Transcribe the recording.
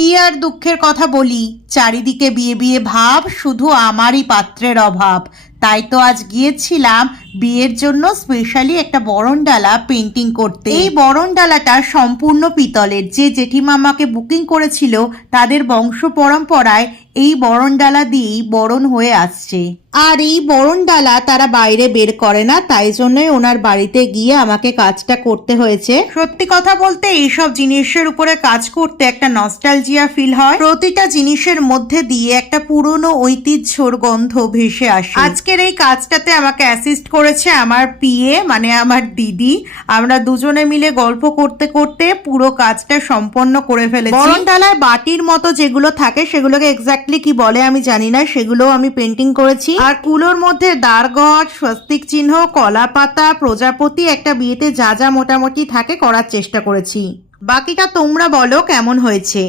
কি আর দুঃখের কথা বলি, চারিদিকে বিয়ে বিয়ে ভাব, শুধু আমারই পাত্রের অভাব। তাই তো আজ গিয়েছিলাম বিয়ের জন্য স্পেশালি একটা বরণডালা পেন্টিং করতে। এই বরণডালাটা সম্পূর্ণ পিতলের। যে জেঠিমা আমাকে বুকিং করেছিল তাদের বংশ পরম্পরায় এই বরণডালা দিয়েই বরণ হয়ে আসছে। আর এই বরণডালা তারা বাইরে বের করে না, তাই জন্যই ওনার বাড়িতে গিয়ে আমাকে কাজটা করতে হয়েছে। সত্যি কথা বলতে এইসব জিনিসের উপরে কাজ করতে একটা নস্টালজিয়া ফিল হয়। প্রতিটা জিনিসের মধ্যে দিয়ে একটা পুরনো ঐতিহ্যর গন্ধ ভেসে আসে। আজকের এই কাজটাতে আমাকে অ্যাসিস্ট করেছে আমার পিএ, মানে আমার দিদি। আমরা দুজনে মিলে গল্প করতে করতে পুরো কাজটা সম্পন্ন করে ফেলেছি। বরণডালায় বাটির মতো যেগুলো থাকে সেগুলোকে এক্স্যাক্টলি কি বলে আমি জানি না, সেগুলো আমি পেন্টিং করেছি। আর কুলোর মধ্যে দ্বারগট, স্বস্তিক চিহ্ন, কলা পাতা, প্রজাপতি, একটা বিয়েতে যা যা মোটামুটি থাকে করার চেষ্টা করেছি। বাকিটা তোমরা বলো কেমন হয়েছে।